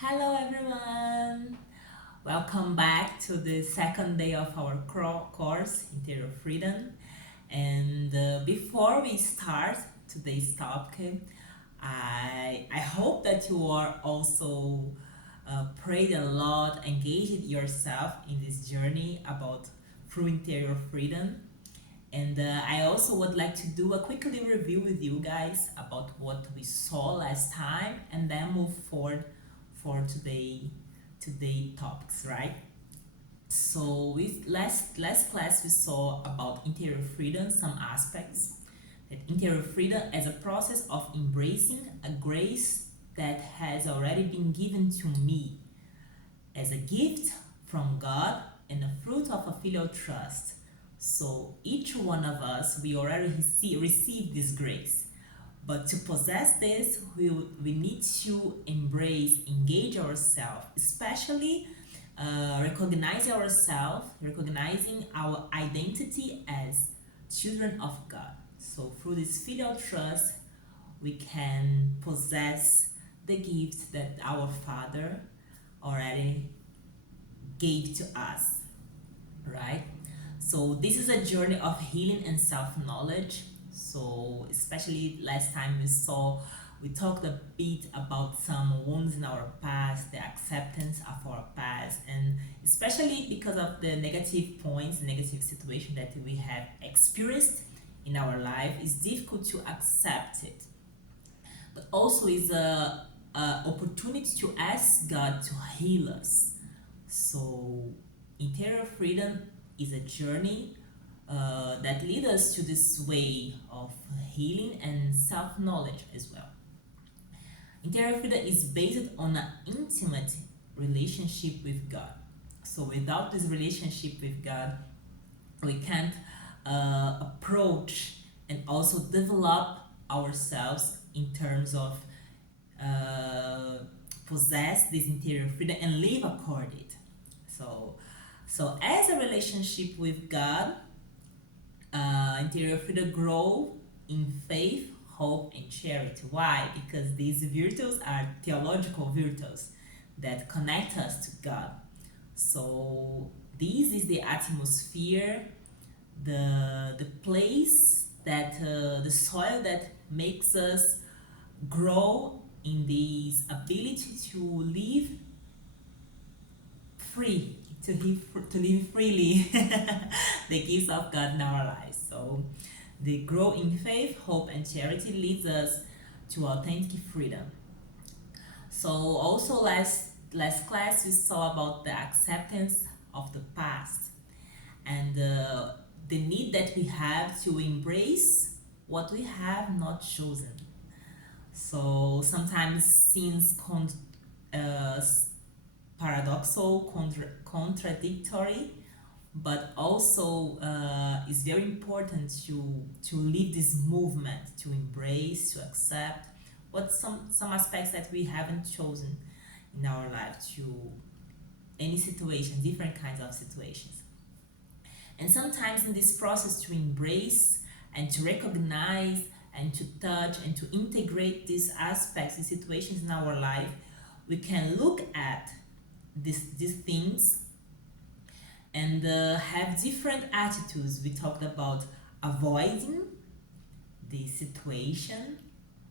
Hello everyone! Welcome back to the second day of our course, Interior Freedom. And before we start today's topic, I hope that you are also prayed a lot, engaged yourself in this journey about through interior freedom. And I also would like to do a quickly review with you guys about what we saw last time and then move forward for today topics, right? So with last class we saw about interior freedom, some aspects. That interior freedom as a process of embracing a grace that has already been given to me as a gift from God and a fruit of a filial trust. So each one of us, we already receive this grace. But to possess this, we need to embrace, engage ourselves, especially recognizing our identity as children of God. So through this filial trust, we can possess the gift that our Father already gave to us, right? So this is a journey of healing and self-knowledge. So especially last time we talked a bit about some wounds in our past, the acceptance of our past, and especially because of the negative points, negative situation that we have experienced in our life, it's difficult to accept it. But also is a opportunity to ask God to heal us. So interior freedom is a journey that leads us to this way of healing and self-knowledge as well. Interior freedom is based on an intimate relationship with God. So without this relationship with God, we can't approach and also develop ourselves in terms of uh, possess this interior freedom and live according. So, so as a relationship with God, interior freedom grow in faith, hope, and charity. Why? Because these virtues are theological virtues that connect us to God. So this is the atmosphere, the place that the soil that makes us grow in this ability to live free, to live freely the gifts of God in our lives. So the grow in faith, hope, and charity leads us to authentic freedom. So also last class we saw about the acceptance of the past and the need that we have to embrace what we have not chosen. So sometimes seems uh, paradoxal, contradictory, but also it's very important to lead this movement, to embrace, to accept what some aspects that we haven't chosen in our life, to any situation, different kinds of situations. And sometimes in this process to embrace and to recognize and to touch and to integrate these aspects, these situations in our life, we can look at these things and have different attitudes. We talked about avoiding the situation.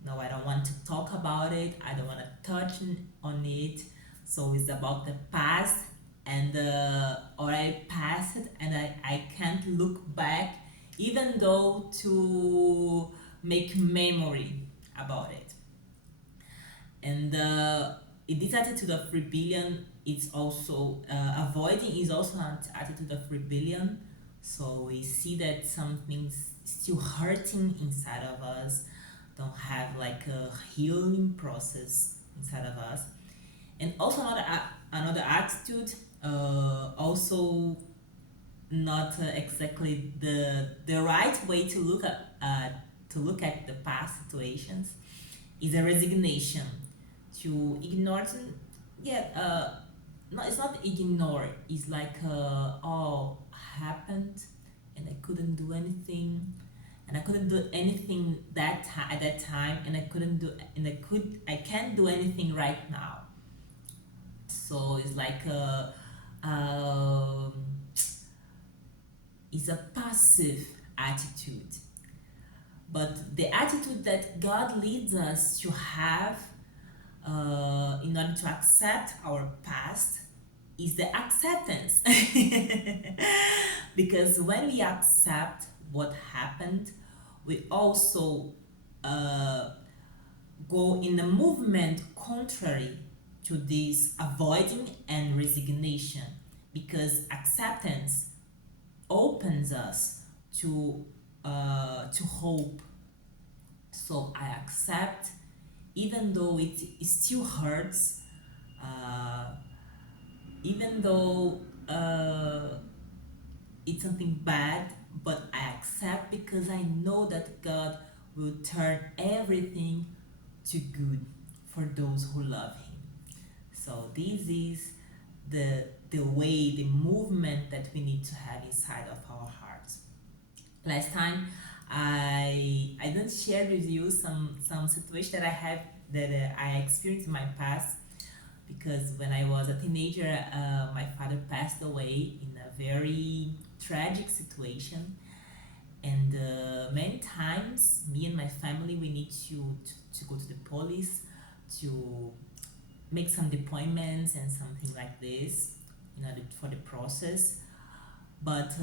No, I don't want to talk about it. I don't want to touch on it. So it's about the past and or I passed it and I can't look back even though to make memory about it. And this attitude of rebellion, it's also avoiding is also an attitude of rebellion. So we see that something's still hurting inside of us, don't have like a healing process inside of us. And also another attitude, also not exactly the right way to look at the past situations, is a resignation to ignore some, yeah, no, it's not ignore, it's like oh, happened and I couldn't do anything, and I couldn't do anything at that time, and I couldn't do, and I can't do anything right now. So it's like um, it's a passive attitude. But the attitude that God leads us to have in order to accept our past is the acceptance. Because when we accept what happened, we also uh, go in a movement contrary to this avoiding and resignation, because acceptance opens us to hope. So I accept, even though it still hurts, uh, even though it's something bad, but I accept because I know that God will turn everything to good for those who love Him. So this is the way, the movement that we need to have inside of our hearts. Last time I don't share with you some situation that I have, that I experienced in my past, because when I was a teenager, my father passed away in a very tragic situation, and many times me and my family, we need to go to the police to make some appointments and something like this in order for the process. But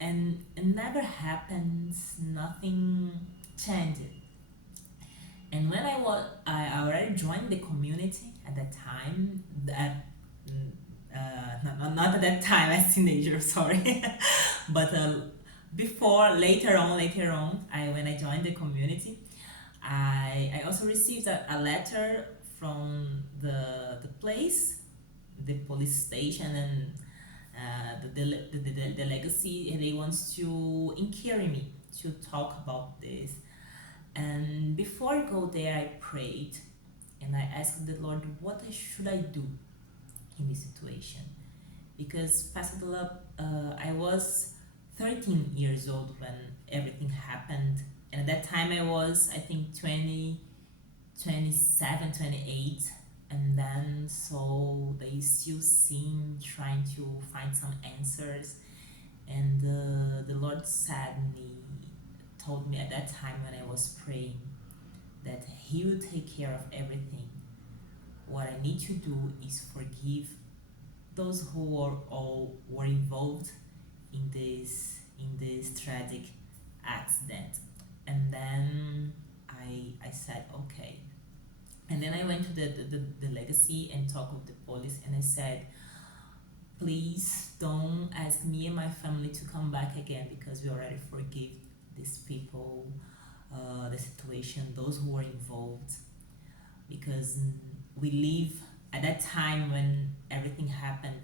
and it never happens, nothing changed. And when I already joined the community at that time, that not at that time as teenager, sorry, but before, later on, when I joined the community, I also received a letter from the place, the police station, and the legacy. They want to inquire me to talk about this. And before I go there, I prayed and I asked the Lord, what should I do in this situation? Because Pastor Love, I was 13 years old when everything happened. And at that time I was, I think, 20, 27, 28. And then so they still seem trying to find some answers. And the Lord told me at that time when I was praying, that He will take care of everything. What I need to do is forgive those who were involved in this tragic accident. And then I said, okay. And then I went to the legacy and talked with the police, and I said, please don't ask me and my family to come back again, because we already forgive these people, the situation, those who were involved. Because we live, at that time when everything happened,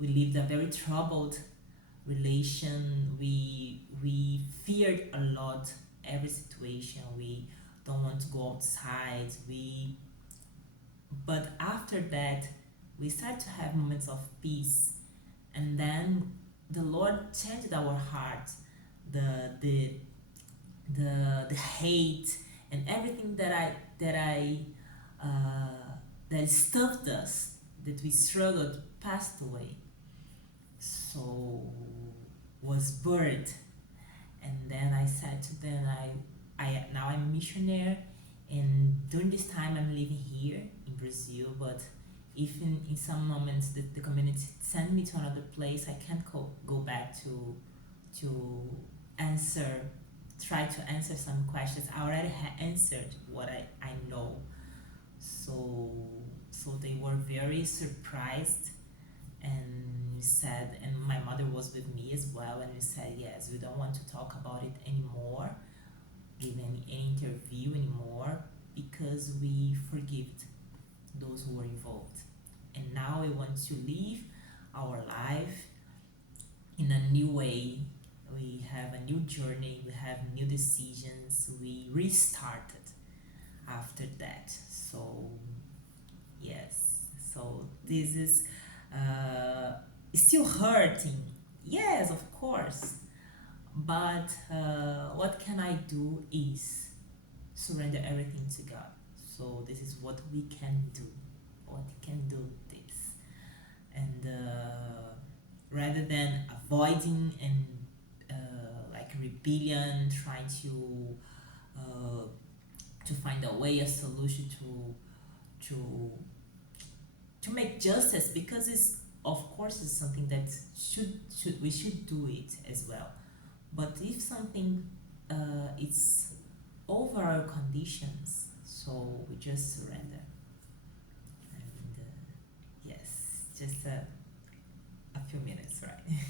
we lived a very troubled relation. We feared a lot every situation. We don't want to go outside. But after that, we start to have moments of peace, and then the Lord changed our hearts. The hate and everything that stuffed us, that we struggled, passed away. So was buried. And then I said to them, I now I'm a missionary, and during this time I'm living here in Brazil, but if in some moments the community send me to another place, I can't go back to answer, try to answer some questions. I already answered what I know. So they were very surprised, and we said, and my mother was with me as well, and we said, yes, we don't want to talk about it anymore, give any interview anymore, because we forgive those who were involved. And now we want to live our life in a new way. We have a new journey, we have new decisions, we restarted after that. So yes, so this is still hurting, yes, of course, but what can I do is surrender everything to God. So this is what we can do. what he can do this, and rather than avoiding and like rebellion, trying uh, to find a way, a solution to to make justice, because it's, of course, it's something that should we should do it as well. But if something it's over our conditions, so we just surrender. And yes, just a few minutes, right?